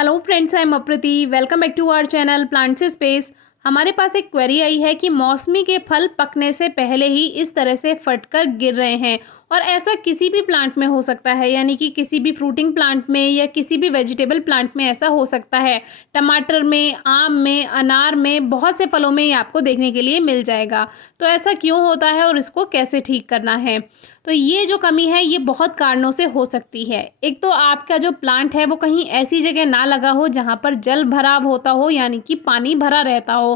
Hello friends, I am Aprati. Welcome back to our channel plants space. हमारे पास एक query आई है कि मौसमी के फल पकने से पहले ही इस तरह से फटकर गिर रहे हैं और ऐसा किसी भी प्लांट में हो सकता है, यानी कि किसी भी फ्रूटिंग प्लांट में या किसी भी वेजिटेबल प्लांट में ऐसा हो सकता है। टमाटर में, आम में, अनार में, बहुत से फलों में ये आपको देखने के लिए मिल जाएगा। तो ऐसा क्यों होता है और इसको कैसे ठीक करना है? तो ये जो कमी है ये बहुत कारणों से हो सकती है। एक तो आपका जो प्लांट है वो कहीं ऐसी जगह ना लगा हो जहाँ पर जल भराव होता हो, यानी कि पानी भरा रहता हो।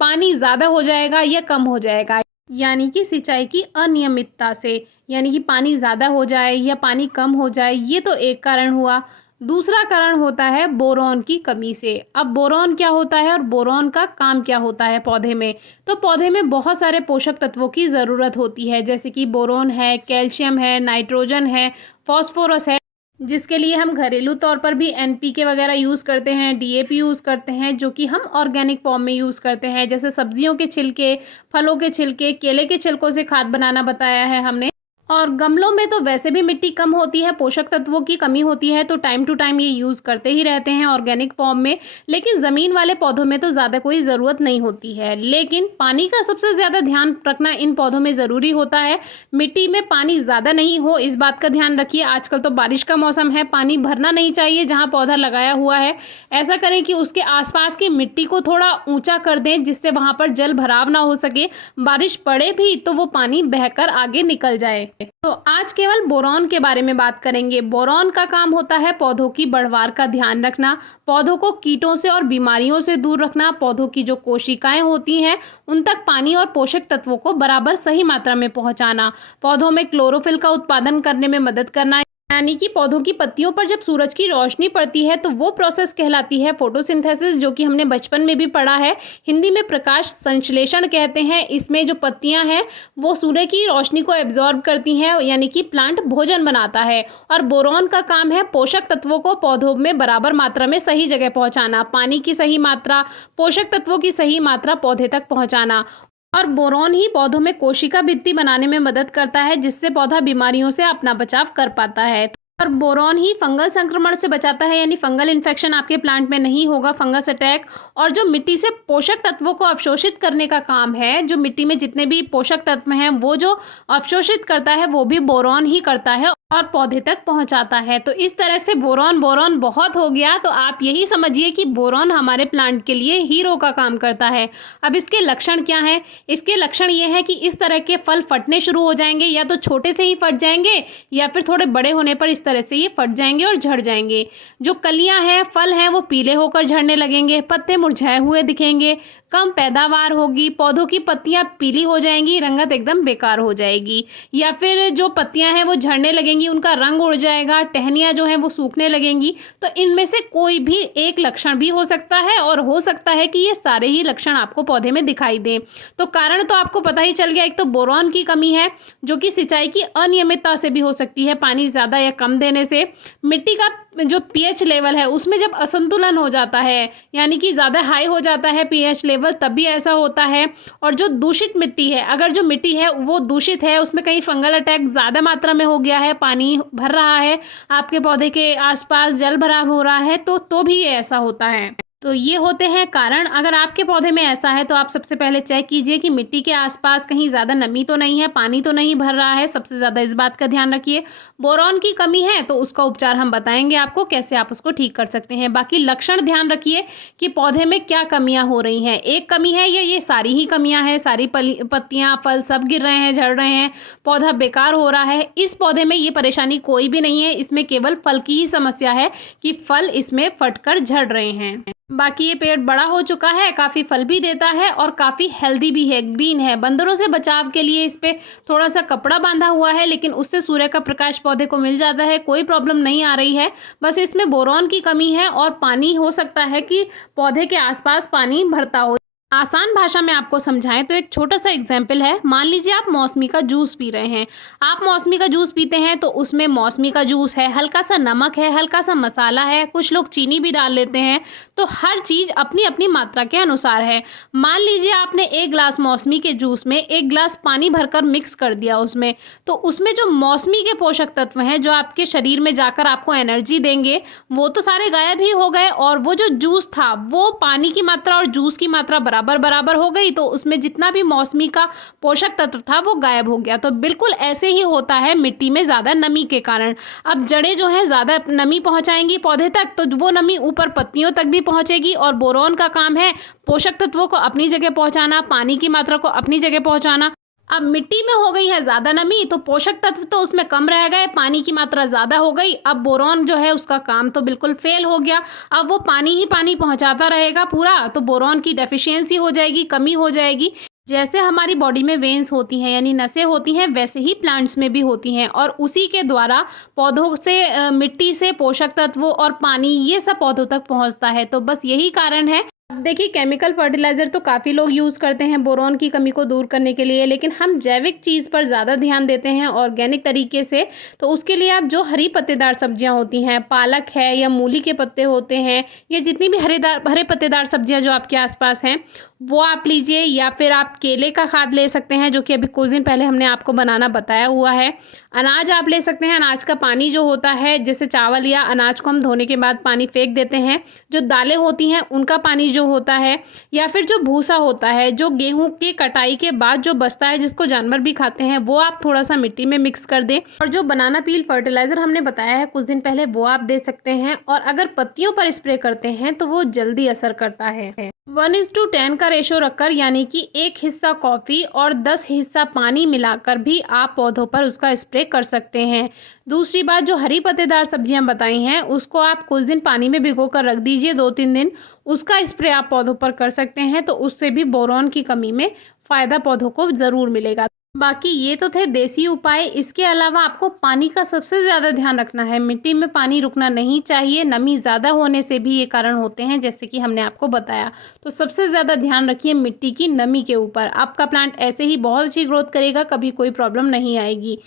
पानी ज़्यादा हो जाएगा या कम हो जाएगा, यानी कि सिंचाई की अनियमितता से, यानी कि पानी ज़्यादा हो जाए या पानी कम हो जाए, ये तो एक कारण हुआ। दूसरा कारण होता है बोरॉन की कमी से। अब बोरॉन क्या होता है और बोरॉन का काम क्या होता है पौधे में? तो पौधे में बहुत सारे पोषक तत्वों की ज़रूरत होती है, जैसे कि बोरॉन है, कैल्शियम है, नाइट्रोजन है, फॉस्फोरस है, जिसके लिए हम घरेलू तौर पर भी एनपीके वगैरह यूज़ करते हैं, डीएपी यूज़ करते हैं, जो कि हम ऑर्गेनिक फॉर्म में यूज़ करते हैं। जैसे सब्जियों के छिलके, फलों के छिलके, केले के छिलकों से खाद बनाना बताया है हमने। और गमलों में तो वैसे भी मिट्टी कम होती है, पोषक तत्वों की कमी होती है, तो टाइम टू टाइम ये यूज़ करते ही रहते हैं ऑर्गेनिक फॉर्म में। लेकिन ज़मीन वाले पौधों में तो ज़्यादा कोई ज़रूरत नहीं होती है। लेकिन पानी का सबसे ज़्यादा ध्यान रखना इन पौधों में ज़रूरी होता है। मिट्टी में पानी ज़्यादा नहीं हो, इस बात का ध्यान रखिए। आजकल तो बारिश का मौसम है, पानी भरना नहीं चाहिए जहाँ पौधा लगाया हुआ है। ऐसा करें कि उसके आसपास की मिट्टी को थोड़ा ऊंचा कर दें, जिससे वहाँ पर जल भराव ना हो सके। बारिश पड़े भी तो वो पानी बहकर आगे निकल जाए। तो आज केवल बोरॉन के बारे में बात करेंगे। बोरॉन का काम होता है पौधों की बढ़वार का ध्यान रखना, पौधों को कीटों से और बीमारियों से दूर रखना, पौधों की जो कोशिकाएं होती हैं उन तक पानी और पोषक तत्वों को बराबर सही मात्रा में पहुंचाना, पौधों में क्लोरोफिल का उत्पादन करने में मदद करना, यानी कि पौधों की पत्तियों पर जब सूरज की रोशनी पड़ती है तो वो प्रोसेस कहलाती है फोटोसिंथेसिस, जो कि हमने बचपन में भी पढ़ा है। हिंदी में प्रकाश संश्लेषण कहते हैं। इसमें जो पत्तियां हैं वो सूर्य की रोशनी को एब्जॉर्ब करती हैं, यानी कि प्लांट भोजन बनाता है। और बोरॉन का काम है पोषक तत्वों को पौधों में बराबर मात्रा में सही जगह पहुंचाना, पानी की सही मात्रा, पोषक तत्वों की सही मात्रा पौधे तक पहुंचाना। और बोरॉन ही पौधों में कोशिका भित्ति बनाने में मदद करता है, जिससे पौधा बीमारियों से अपना बचाव कर पाता है। और बोरॉन ही फंगल संक्रमण से बचाता है, यानी फंगल इन्फेक्शन आपके प्लांट में नहीं होगा, फंगस अटैक। और जो मिट्टी से पोषक तत्वों को अवशोषित करने का काम है, जो मिट्टी में जितने भी पोषक तत्व हैं वो जो अवशोषित करता है वो भी बोरॉन ही करता है और पौधे तक पहुंचाता है। तो इस तरह से बोरॉन बोरॉन बहुत हो गया, तो आप यही समझिए कि बोरॉन हमारे प्लांट के लिए हीरो का काम करता है। अब इसके लक्षण क्या हैं? इसके लक्षण ये हैं कि इस तरह के फल फटने शुरू हो जाएंगे, या तो छोटे से ही फट जाएंगे या फिर थोड़े बड़े होने पर इस तरह से ये फट जाएंगे और झड़ जाएंगे। जो कलियां हैं, फल हैं, वो पीले होकर झड़ने लगेंगे, पत्ते मुरझाए हुए दिखेंगे, कम पैदावार होगी, पौधों की पत्तियां पीली हो जाएंगी, रंगत एकदम बेकार हो जाएगी, या फिर जो पत्तियां हैं वो झड़ने लगेंगी, उनका रंग उड़ जाएगा, टहनियां जो हैं वो सूखने लगेंगी। तो इनमें से कोई भी एक लक्षण भी हो सकता है, और हो सकता है कि ये सारे ही लक्षण आपको पौधे में दिखाई दें। तो कारण तो आपको पता ही चल गया। एक तो बोरॉन की कमी है, जो कि सिंचाई की अनियमितता से भी हो सकती है, पानी ज़्यादा या कम देने से। मिट्टी का जो पीएच लेवल है उसमें जब असंतुलन हो जाता है, यानी कि ज़्यादा हाई हो जाता है पीएच लेवल, तब भी ऐसा होता है। और जो दूषित मिट्टी है, अगर जो मिट्टी है वो दूषित है, उसमें कहीं फंगल अटैक ज़्यादा मात्रा में हो गया है, पानी भर रहा है, आपके पौधे के आसपास जल भराव हो रहा है, तो भी ये ऐसा होता है। तो ये होते हैं कारण। अगर आपके पौधे में ऐसा है तो आप सबसे पहले चेक कीजिए कि मिट्टी के आसपास कहीं ज़्यादा नमी तो नहीं है, पानी तो नहीं भर रहा है। सबसे ज़्यादा इस बात का ध्यान रखिए। बोरॉन की कमी है तो उसका उपचार हम बताएंगे आपको, कैसे आप उसको ठीक कर सकते हैं। बाकी लक्षण ध्यान रखिए कि पौधे में क्या कमियां हो रही हैं। एक कमी है या ये सारी ही कमियां हैं, सारी पत्तियां, फल सब गिर रहे हैं, झड़ रहे हैं, पौधा बेकार हो रहा है। इस पौधे में ये परेशानी कोई भी नहीं है, इसमें केवल फल की ही समस्या है कि फल इसमें फटकर झड़ रहे हैं। बाकी ये पेड़ बड़ा हो चुका है, काफ़ी फल भी देता है और काफ़ी हेल्दी भी है, ग्रीन है। बंदरों से बचाव के लिए इस पे थोड़ा सा कपड़ा बांधा हुआ है, लेकिन उससे सूर्य का प्रकाश पौधे को मिल जाता है, कोई प्रॉब्लम नहीं आ रही है। बस इसमें बोरॉन की कमी है और पानी हो सकता है कि पौधे के आसपास पानी भरता हो। आसान भाषा में आपको समझाएं तो एक छोटा सा एग्जाम्पल है। मान लीजिए आप मौसमी का जूस पी रहे हैं। आप मौसमी का जूस पीते हैं तो उसमें मौसमी का जूस है, हल्का सा नमक है, हल्का सा मसाला है, कुछ लोग चीनी भी डाल लेते हैं। तो हर चीज़ अपनी अपनी मात्रा के अनुसार है। मान लीजिए आपने एक गिलास मौसमी के जूस में एक गिलास पानी भरकर मिक्स कर दिया उसमें, तो उसमें जो मौसमी के पोषक तत्व हैं जो आपके शरीर में जाकर आपको एनर्जी देंगे, वो तो सारे गायब ही हो गए। और वो जो जूस था वो पानी की मात्रा और जूस की मात्रा बराबर हो गई, तो उसमें जितना भी मौसमी का पोषक तत्व था वो गायब हो गया। तो बिल्कुल ऐसे ही होता है मिट्टी में ज़्यादा नमी के कारण। अब जड़ें जो हैं ज़्यादा नमी पहुंचाएंगी पौधे तक, तो वो नमी ऊपर पत्तियों तक भी पहुंचेगी। और बोरॉन का काम है पोषक तत्वों को अपनी जगह पहुंचाना, पानी की मात्रा को अपनी जगह पहुंचाना। अब मिट्टी में हो गई है ज़्यादा नमी, तो पोषक तत्व तो उसमें कम रह गए, पानी की मात्रा ज़्यादा हो गई। अब बोरॉन जो है उसका काम तो बिल्कुल फेल हो गया। अब वो पानी ही पानी पहुंचाता रहेगा पूरा, तो बोरॉन की डेफिशिएंसी हो जाएगी, कमी हो जाएगी। जैसे हमारी बॉडी में वेन्स होती हैं यानी नसें होती हैं, वैसे ही प्लांट्स में भी होती हैं। और उसी के द्वारा पौधों से मिट्टी से पोषक तत्व और पानी ये सब पौधों तक पहुंचता है। तो बस यही कारण है। अब देखिए, केमिकल फर्टिलाइज़र तो काफ़ी लोग यूज़ करते हैं बोरॉन की कमी को दूर करने के लिए, लेकिन हम जैविक चीज़ पर ज़्यादा ध्यान देते हैं ऑर्गेनिक तरीके से। तो उसके लिए आप जो हरी पत्तेदार सब्जियां होती हैं, पालक है या मूली के पत्ते होते हैं, या जितनी भी हरे पत्तेदार सब्जियां जो आपके आसपास हैं वो आप लीजिए। या फिर आप केले का खाद ले सकते हैं, जो कि अभी कुछ दिन पहले हमने आपको बनाना बताया हुआ है। अनाज आप ले सकते हैं, अनाज का पानी जो होता है, जैसे चावल या अनाज को हम धोने के बाद पानी फेंक देते हैं, जो दालें होती हैं उनका पानी जो होता है, या फिर जो भूसा होता है जो गेहूं की कटाई के बाद जो बचता है जिसको जानवर भी खाते हैं, वो आप थोड़ा सा मिट्टी में मिक्स कर दें। और जो बनाना पील फर्टिलाइज़र हमने बताया है कुछ दिन पहले, वो आप दे सकते हैं। और अगर पत्तियों पर स्प्रे करते हैं तो वो जल्दी असर करता है। 1:10 का रेशो रखकर, यानी कि 1 हिस्सा कॉफ़ी और 10 हिस्सा पानी मिलाकर भी आप पौधों पर उसका स्प्रे कर सकते हैं। दूसरी बात, जो हरी पत्तेदार सब्जियां बताई हैं उसको आप कुछ दिन पानी में भिगो कर रख दीजिए, 2-3 दिन। उसका स्प्रे आप पौधों पर कर सकते हैं, तो उससे भी बोरॉन की कमी में फ़ायदा पौधों को ज़रूर मिलेगा। बाकी ये तो थे देसी उपाय। इसके अलावा आपको पानी का सबसे ज़्यादा ध्यान रखना है। मिट्टी में पानी रुकना नहीं चाहिए। नमी ज़्यादा होने से भी ये कारण होते हैं, जैसे कि हमने आपको बताया। तो सबसे ज़्यादा ध्यान रखिए मिट्टी की नमी के ऊपर। आपका प्लांट ऐसे ही बहुत अच्छी ग्रोथ करेगा, कभी कोई प्रॉब्लम नहीं आएगी।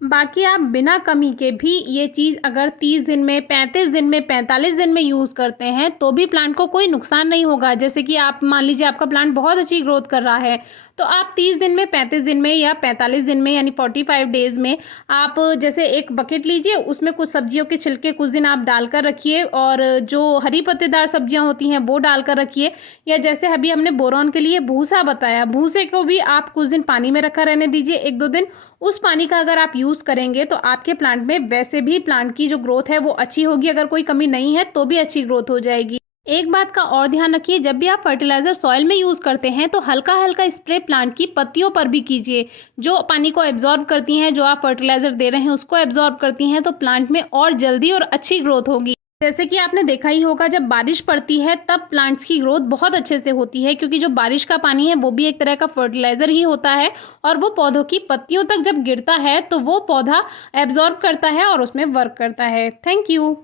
बाकी आप बिना कमी के भी ये चीज़ अगर 30 दिन में, 35 दिन में, 45 दिन में यूज़ करते हैं तो भी प्लांट को कोई नुकसान नहीं होगा। जैसे कि आप मान लीजिए आपका प्लांट बहुत अच्छी ग्रोथ कर रहा है, तो आप 30 दिन में, 35 दिन में या 45 दिन में यानी 45 डेज़ में आप जैसे एक बकेट लीजिए, उसमें कुछ सब्जियों के छिलके कुछ दिन आप डालकर रखिए, और जो हरी पत्तेदार सब्जियां होती हैं वो डालकर रखिए। या जैसे अभी हमने बोरॉन के लिए भूसा बताया, भूसे को भी आप कुछ दिन पानी में रखा रहने दीजिए, 1-2 दिन। उस पानी का अगर आप यूज़ करेंगे तो आपके प्लांट में वैसे भी प्लांट की जो ग्रोथ है वो अच्छी होगी। अगर कोई कमी नहीं है तो भी अच्छी ग्रोथ हो जाएगी। एक बात का और ध्यान रखिए, जब भी आप फर्टिलाइज़र सॉइल में यूज़ करते हैं तो हल्का हल्का स्प्रे प्लांट की पत्तियों पर भी कीजिए। जो पानी को एब्जॉर्ब करती हैं, जो आप फर्टिलाइज़र दे रहे हैं उसको एब्जॉर्ब करती हैं, तो प्लांट में और जल्दी और अच्छी ग्रोथ होगी। जैसे कि आपने देखा ही होगा, जब बारिश पड़ती है तब प्लांट्स की ग्रोथ बहुत अच्छे से होती है, क्योंकि जो बारिश का पानी है वो भी एक तरह का फर्टिलाइज़र ही होता है। और वो पौधों की पत्तियों तक जब गिरता है तो वो पौधा एब्जॉर्ब करता है और उसमें वर्क करता है। Thank you.